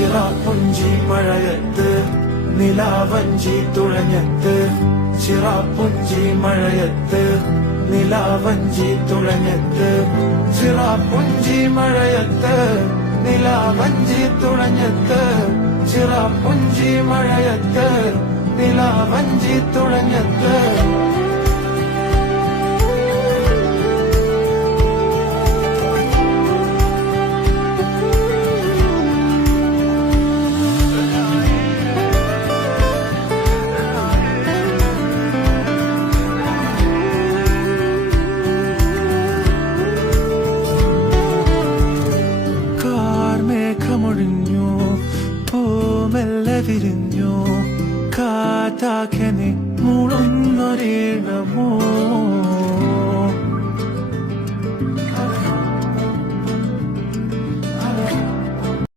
ചിറാപ്പുഞ്ചി മഴയത്ത് നിലാവഞ്ചി തുഴഞ്ഞത്ത് ചിറാപ്പുഞ്ചി മഴയത്ത് നിലാവഞ്ചി തുഴഞ്ഞത്ത് ചിറാപ്പുഞ്ചി മഴയത്ത് നിലാവഞ്ചി തുഴഞ്ഞത്ത് ചിറാപ്പുഞ്ചി മഴയത്ത് നിലാവഞ്ചി തുഴഞ്ഞത്ത് മേഘമൊഴിഞ്ഞു പൂമെല്ലെ വിരിഞ്ഞു കാറ്റാകെ നീ മൂളുന്നൊരീണമോ